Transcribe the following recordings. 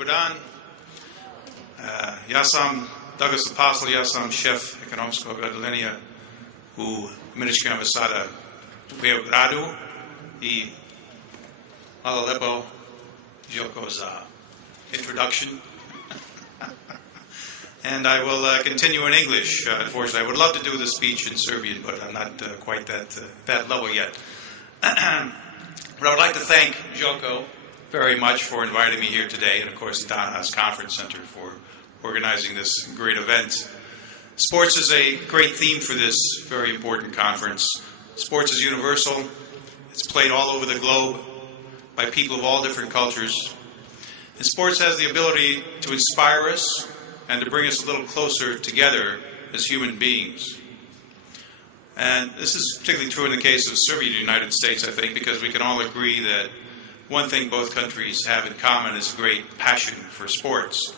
Dobar dan. Ja sam Daglas Apostol, ja sam šef Ekonomskog odeljenja u Američkoj Ambasade u Beogradu i hvala lepo Željko za introduction. And I will continue in English. Unfortunately, I would love to do the speech in Serbian, but I'm not quite that level yet. But I would like to thank Željko very much for inviting me here today, and of course the Daglas Conference Center for organizing this great event. Sports is a great theme for this very important conference. Sports is universal. It's played all over the globe by people of all different cultures. And sports has the ability to inspire us and to bring us a little closer together as human beings. And this is particularly true in the case of Serbia and the United States, I think, because we can all agree that one thing both countries have in common is a great passion for sports.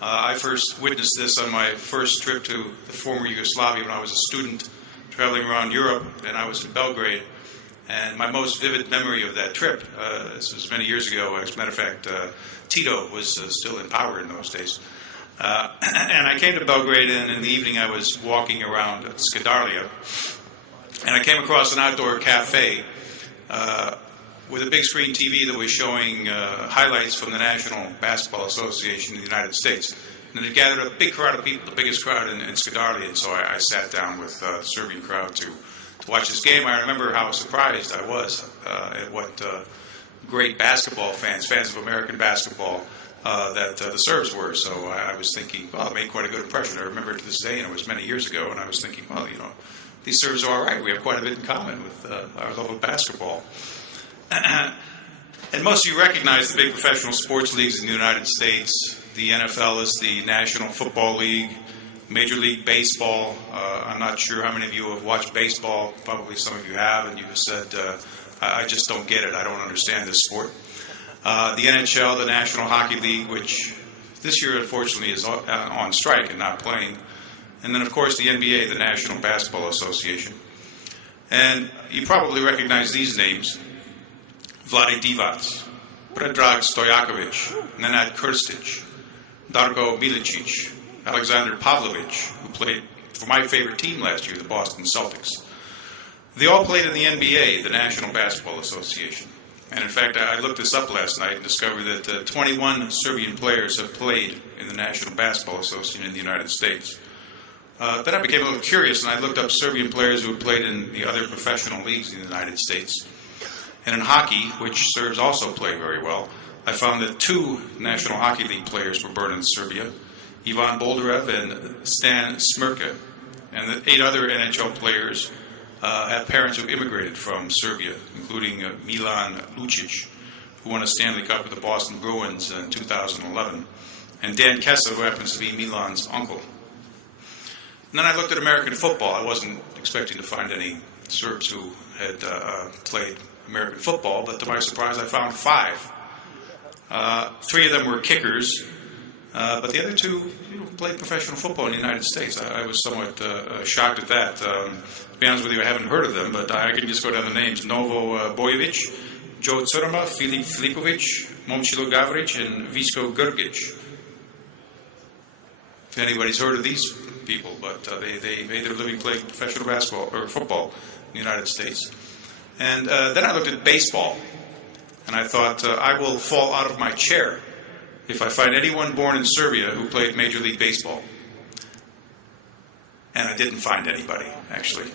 I first witnessed this on my first trip to the former Yugoslavia when I was a student traveling around Europe, and I was in Belgrade. And my most vivid memory of that trip, this was many years ago, as a matter of fact, Tito was still in power in those days. And I came to Belgrade, and in the evening I was walking around Skadarlija, and I came across an outdoor cafe with a big screen TV that was showing highlights from the National Basketball Association in the United States. And it gathered a big crowd of people, the biggest crowd in Skadarlija, and so I sat down with the Serbian crowd to watch this game. I remember how surprised I was at what great basketball fans of American basketball, that the Serbs were. So I was thinking, well, it made quite a good impression. I remember to this day, and it was many years ago, and I was thinking, well, you know, these Serbs are all right. We have quite a bit in common with our love of basketball. And most of you recognize the big professional sports leagues in the United States. The NFL is the National Football League, Major League Baseball. I'm not sure how many of you have watched baseball. Probably some of you have, and you have said, I just don't get it. I don't understand this sport. The NHL, the National Hockey League, which this year, unfortunately, is on strike and not playing. And then, of course, the NBA, the National Basketball Association. And you probably recognize these names. Vlade Divac, Predrag Stojakovic, Nenad Krstic, Darko Milicic, Alexander Pavlovic, who played for my favorite team last year, the Boston Celtics. They all played in the NBA, the National Basketball Association. And in fact, I looked this up last night and discovered that 21 Serbian players have played in the National Basketball Association in the United States. Then I became a little curious, and I looked up Serbian players who had played in the other professional leagues in the United States. And in hockey, which Serbs also play very well, I found that 2 National Hockey League players were born in Serbia, Ivan Boldarev and Stan Smirka. And the 8 other NHL players have parents who immigrated from Serbia, including Milan Lucic, who won a Stanley Cup with the Boston Bruins in 2011, and Dan Kessa, who happens to be Milan's uncle. And then I looked at American football. I wasn't expecting to find any Serbs who had played American football, but to my surprise I found 5. 3 of them were kickers, but the other 2 played professional football in the United States. I was somewhat shocked at that. To be honest with you, I haven't heard of them, but I can just go down the names. Novo Bojevic, Joe Curama, Filip Filipovic, Momčilo Gavrić, and Visko Grgić. If anybody's heard of these people, but they made their living playing professional basketball or football in the United States. And then I looked at baseball, and I thought, I will fall out of my chair if I find anyone born in Serbia who played Major League Baseball. And I didn't find anybody, actually.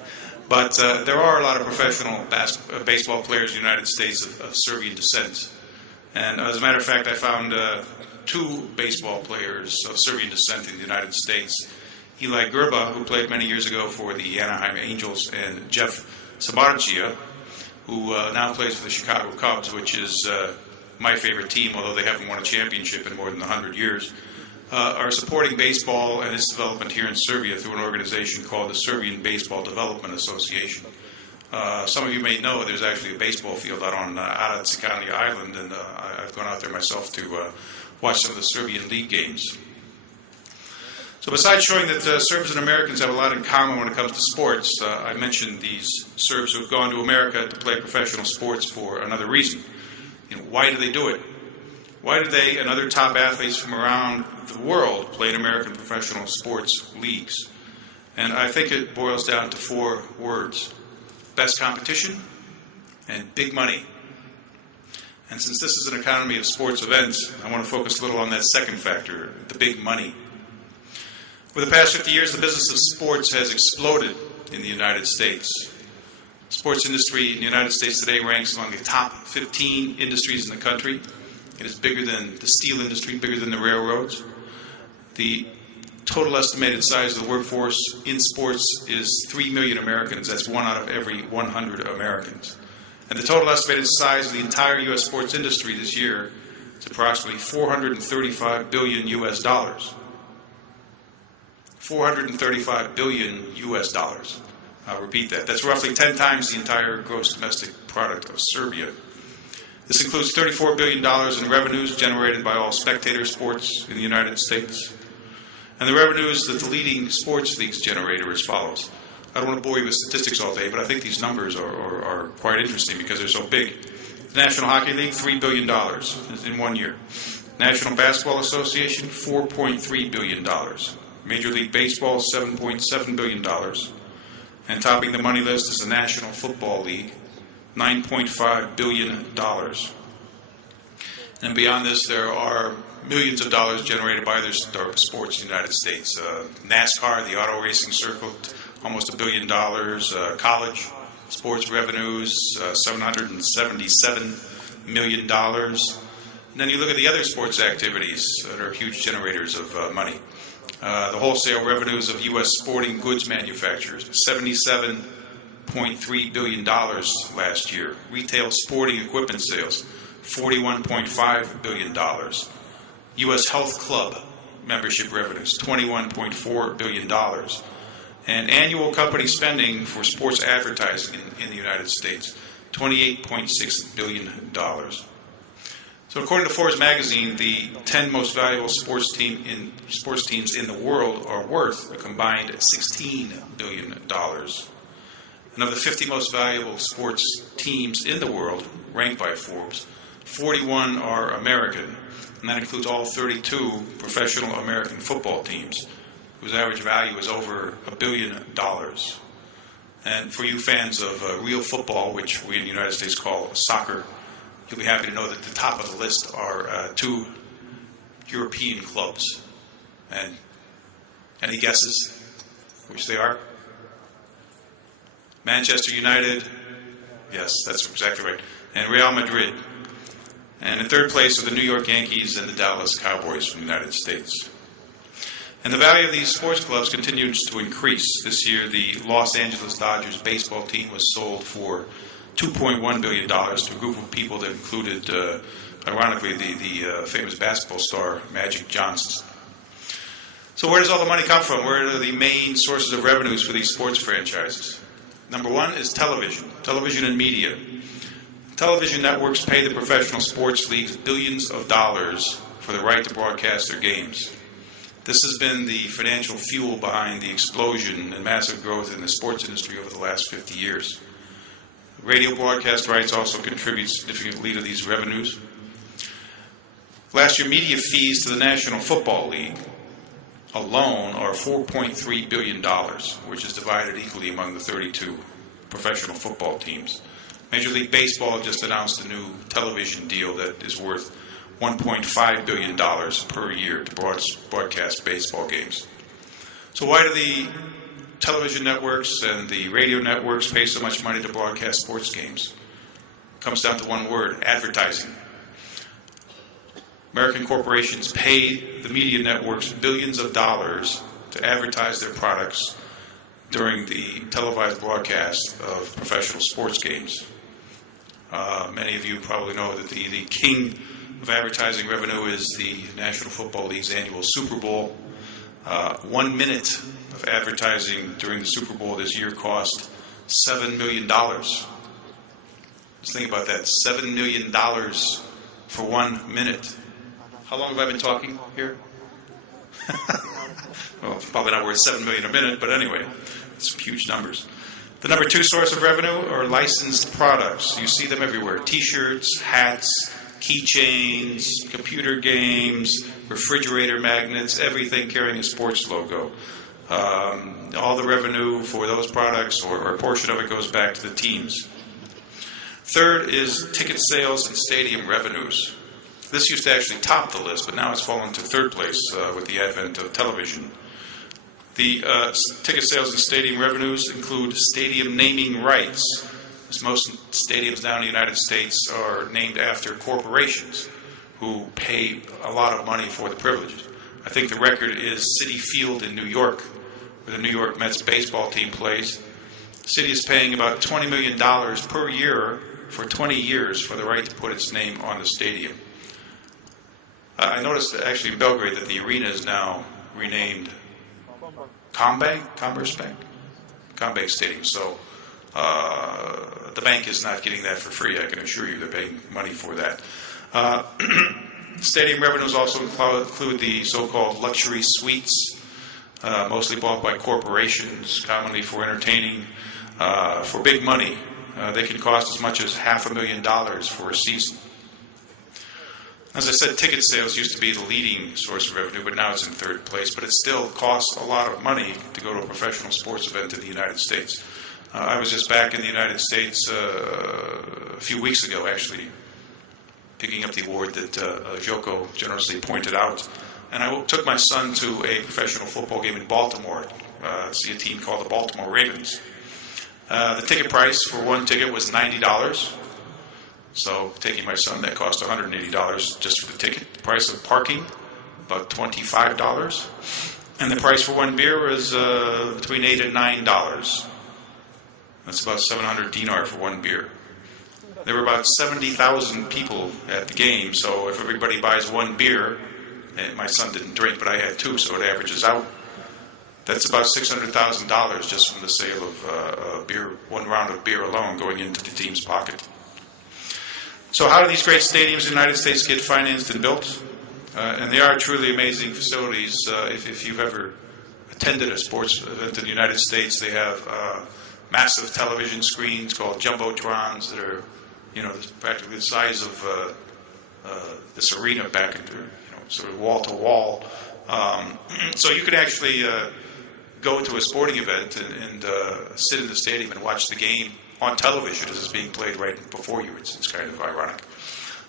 But there are a lot of professional baseball players in the United States of Serbian descent. And as a matter of fact, I found 2 baseball players of Serbian descent in the United States. Eli Grba, who played many years ago for the Anaheim Angels, and Jeff Samardzija, who now plays for the Chicago Cubs, which is my favorite team, although they haven't won a championship in more than 100 years, are supporting baseball and its development here in Serbia through an organization called the Serbian Baseball Development Association. Some of you may know there's actually a baseball field out on Ada Cikanja Island, and I've gone out there myself to watch some of the Serbian league games. So besides showing that Serbs and Americans have a lot in common when it comes to sports, I mentioned these Serbs who have gone to America to play professional sports for another reason. Why do they do it? Why do they and other top athletes from around the world play in American professional sports leagues? And I think it boils down to 4 words: best competition and big money. And since this is an economy of sports events, I want to focus a little on that second factor, the big money. For the past 50 years, the business of sports has exploded in the United States. The sports industry in the United States today ranks among the top 15 industries in the country. It is bigger than the steel industry, bigger than the railroads. The total estimated size of the workforce in sports is 3 million Americans. That's 1 out of every 100 Americans. And the total estimated size of the entire U.S. sports industry this year is approximately $435 billion US dollars. $435 billion US dollars. I'll repeat that. That's roughly 10 times the entire gross domestic product of Serbia. This includes $34 billion in revenues generated by all spectator sports in the United States. And the revenues that the leading sports leagues generate are as follows. I don't want to bore you with statistics all day, but I think these numbers are quite interesting because they're so big. The National Hockey League, $3 billion in 1 year. National Basketball Association, $4.3 billion. Major League Baseball, $7.7 billion. And topping the money list is the National Football League, $9.5 billion. And beyond this, there are millions of dollars generated by other sports in the United States. NASCAR, the auto racing circuit, almost $1 billion. College sports revenues, $777 million. And then you look at the other sports activities that are huge generators of money. The wholesale revenues of U.S. sporting goods manufacturers, $77.3 billion last year. Retail sporting equipment sales, $41.5 billion. U.S. health club membership revenues, $21.4 billion. And annual company spending for sports advertising in the United States, $28.6 billion. So according to Forbes magazine, the 10 most valuable sports teams in the world are worth a combined $16 billion. And of the 50 most valuable sports teams in the world, ranked by Forbes, 41 are American, and that includes all 32 professional American football teams, whose average value is over $1 billion. And for you fans of real football, which we in the United States call soccer, you'll be happy to know that the top of the list are 2 European clubs. And any guesses which they are? Manchester United, yes, that's exactly right, and Real Madrid. And in third place are the New York Yankees and the Dallas Cowboys from the United States. And the value of these sports clubs continues to increase. This year, the Los Angeles Dodgers baseball team was sold for $2.1 billion to a group of people that included, ironically, the famous basketball star Magic Johnson. So where does all the money come from? Where are the main sources of revenues for these sports franchises? Number 1 is television and media. Television networks pay the professional sports leagues billions of dollars for the right to broadcast their games. This has been the financial fuel behind the explosion and massive growth in the sports industry over the last 50 years. Radio broadcast rights also contribute significantly to these revenues. Last year, media fees to the National Football League alone are $4.3 billion, which is divided equally among the 32 professional football teams. Major League Baseball just announced a new television deal that is worth $1.5 billion per year to broadcast baseball games. So why do the television networks and the radio networks pay so much money to broadcast sports games? It comes down to one word: advertising. American corporations pay the media networks billions of dollars to advertise their products during the televised broadcast of professional sports games. Many of you probably know that the king of advertising revenue is the National Football League's annual Super Bowl. 1 minute of advertising during the Super Bowl this year cost $7 million. Just think about that, $7 million for 1 minute. How long have I been talking here? Well, it's probably not worth $7 million a minute, but anyway, it's huge numbers. The number 2 source of revenue are licensed products. You see them everywhere: T-shirts, hats, keychains, computer games, refrigerator magnets, everything carrying a sports logo. All the revenue for those products, or a portion of it, goes back to the teams. Third is ticket sales and stadium revenues. This used to actually top the list, but now it's fallen to third place with the advent of television. The ticket sales and stadium revenues include stadium naming rights, as most stadiums now in the United States are named after corporations who pay a lot of money for the privilege. I think the record is Citi Field in New York, where the New York Mets baseball team plays. The city is paying about $20 million per year for 20 years for the right to put its name on the stadium. I noticed actually in Belgrade that the arena is now renamed Commerce Bank Stadium. So the bank is not getting that for free. I can assure you they're paying money for that. Stadium revenues also include the so-called luxury suites, mostly bought by corporations, commonly for entertaining for big money. They can cost as much as $500,000 for a season. As I said, ticket sales used to be the leading source of revenue, but now it's in third place. But it still costs a lot of money to go to a professional sports event in the United States. I was just back in the United States a few weeks ago, actually, picking up the award that Joko generously pointed out. And I took my son to a professional football game in Baltimore to see a team called the Baltimore Ravens. The ticket price for one ticket was $90. So taking my son, that cost $180 just for the ticket. The price of parking, about $25. And the price for one beer was between $8 and $9. That's about 700 dinar for one beer. There were about 70,000 people at the game, so if everybody buys one beer, and my son didn't drink, but I had two, so it averages out. That's about $600,000 just from the sale of beer, one round of beer alone going into the team's pocket. So how do these great stadiums in the United States get financed and built? And they are truly amazing facilities. If you've ever attended a sports event in the United States, they have massive television screens called jumbotrons that are, practically the size of this arena back into, sort of wall to wall. So you could actually go to a sporting event and sit in the stadium and watch the game on television as it's being played right before you. It's kind of ironic.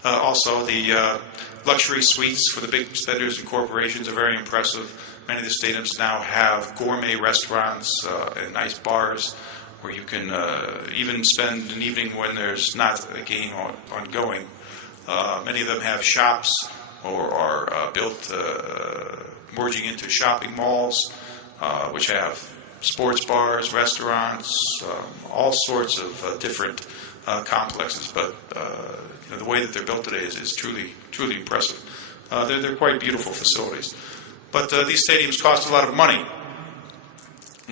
Also, the luxury suites for the big spenders and corporations are very impressive. Many of the stadiums now have gourmet restaurants and nice bars where you can even spend an evening when there's not a game ongoing. Many of them have shops or are built merging into shopping malls, which have sports bars, restaurants, all sorts of different complexes. But the way that they're built today is truly impressive. They're quite beautiful facilities. But these stadiums cost a lot of money.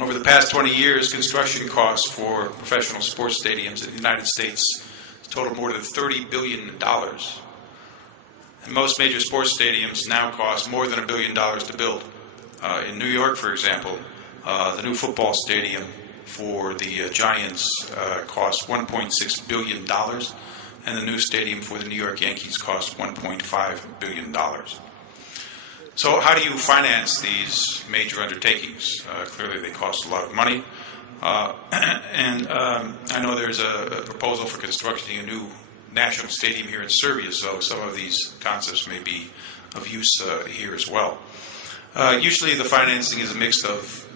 Over the past 20 years, construction costs for professional sports stadiums in the United States total more than $30 billion. And most major sports stadiums now cost more than $1 billion to build. In New York, for example, the new football stadium for the Giants cost $1.6 billion, and the new stadium for the New York Yankees cost $1.5 billion. So how do you finance these major undertakings? Clearly they cost a lot of money. And I know there's a proposal for constructing a new national stadium here in Serbia, so some of these concepts may be of use here as well. Usually the financing is a mix of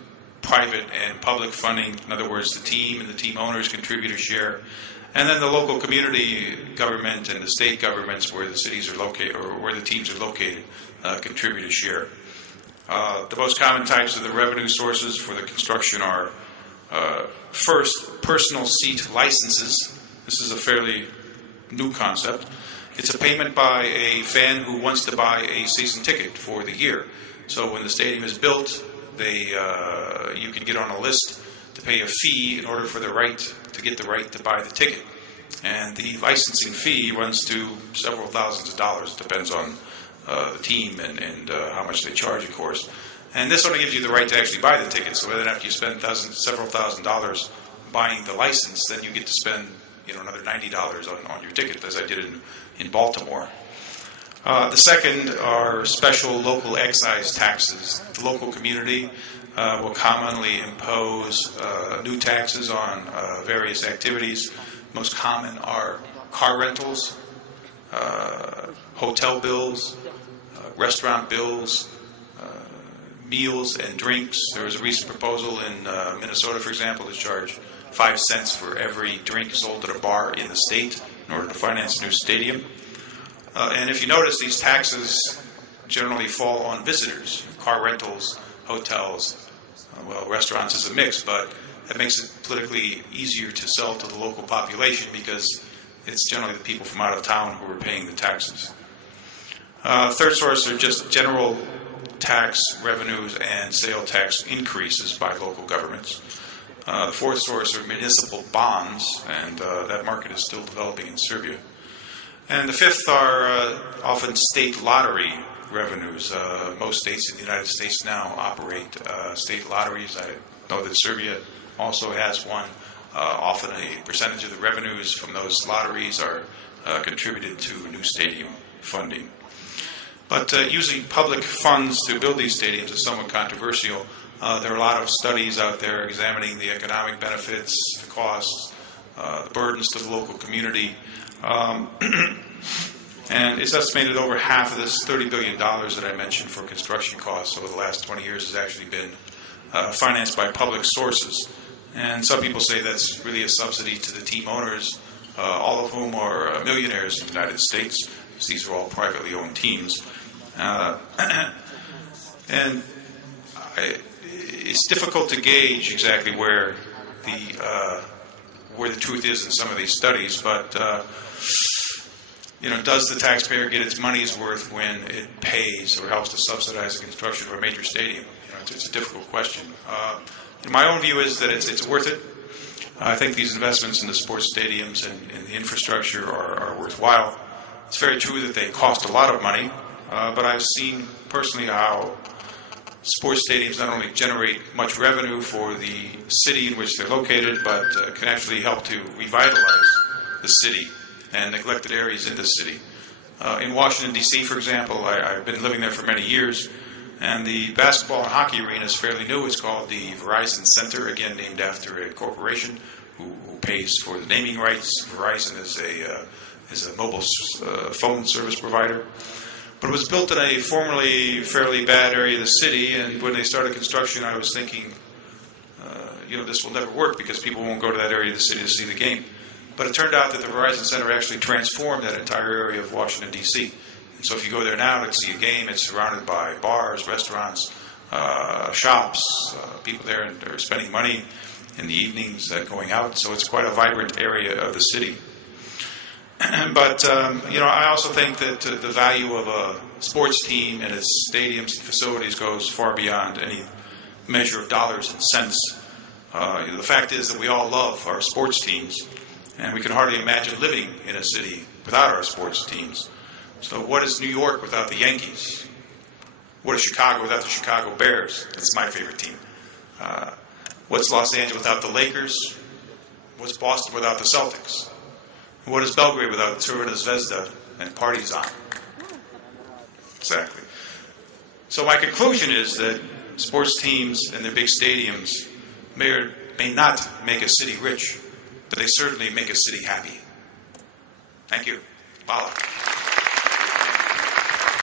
private and public funding. In other words, the team and the team owners contribute a share. And then the local community government and the state governments where the cities are located or where the teams are located contribute a share. The most common types of the revenue sources for the construction are first, personal seat licenses. This is a fairly new concept. It's a payment by a fan who wants to buy a season ticket for the year. So when the stadium is built, you can get on a list to pay a fee in order for to get the right to buy the ticket. And the licensing fee runs to several thousands of dollars. It depends on the team and how much they charge, of course. And this only gives you the right to actually buy the ticket. So then after you spend several thousand dollars buying the license, then you get to spend another $90 on your ticket, as I did in Baltimore. The second are special local excise taxes. The local community will commonly impose new taxes on various activities. Most common are car rentals, hotel bills, restaurant bills, meals and drinks. There was a recent proposal in Minnesota, for example, to charge 5 cents for every drink sold at a bar in the state in order to finance a new stadium. And if you notice, these taxes generally fall on visitors, car rentals, hotels. Restaurants is a mix, but that makes it politically easier to sell to the local population because it's generally the people from out of town who are paying the taxes. Third source are just general tax revenues and sale tax increases by local governments. The fourth source are municipal bonds, and that market is still developing in Serbia. And the fifth are often state lottery revenues. Most states in the United States now operate state lotteries. I know that Serbia also has one. Often a percentage of the revenues from those lotteries are contributed to new stadium funding. But using public funds to build these stadiums is somewhat controversial. There are a lot of studies out there examining the economic benefits, the costs, the burdens to the local community. And it's estimated over half of this $30 billion that I mentioned for construction costs over the last 20 years has actually been financed by public sources. And some people say that's really a subsidy to the team owners, all of whom are millionaires in the United States, because these are all privately owned teams. And it's difficult to gauge exactly where the truth is in some of these studies, but does the taxpayer get its money's worth when it pays or helps to subsidize the construction of a major stadium? It's a difficult question. My own view is that it's worth it. I think these investments in the sports stadiums and the infrastructure are worthwhile. It's very true that they cost a lot of money, but I've seen personally how sports stadiums not only generate much revenue for the city in which they're located, but can actually help to revitalize the city and neglected areas in the city. In Washington, D.C., for example, I've been living there for many years, and the basketball and hockey arena is fairly new. It's called the Verizon Center, again named after a corporation who pays for the naming rights. Verizon is a mobile phone service provider. But it was built in a formerly fairly bad area of the city, and when they started construction, I was thinking, this will never work because people won't go to that area of the city to see the game. But it turned out that the Verizon Center actually transformed that entire area of Washington, D.C. And so if you go there now to see a game, it's surrounded by bars, restaurants, shops, people there and are spending money in the evenings going out. So it's quite a vibrant area of the city. But, I also think that the value of a sports team and its stadiums and facilities goes far beyond any measure of dollars and cents. The fact is that we all love our sports teams, and we can hardly imagine living in a city without our sports teams. So what is New York without the Yankees? What is Chicago without the Chicago Bears? That's my favorite team. What's Los Angeles without the Lakers? What's Boston without the Celtics? What is Belgrade without Crvena Zvezda and Partizan? Exactly. So my conclusion is that sports teams and their big stadiums may or may not make a city rich, but they certainly make a city happy. Thank you. Hvala.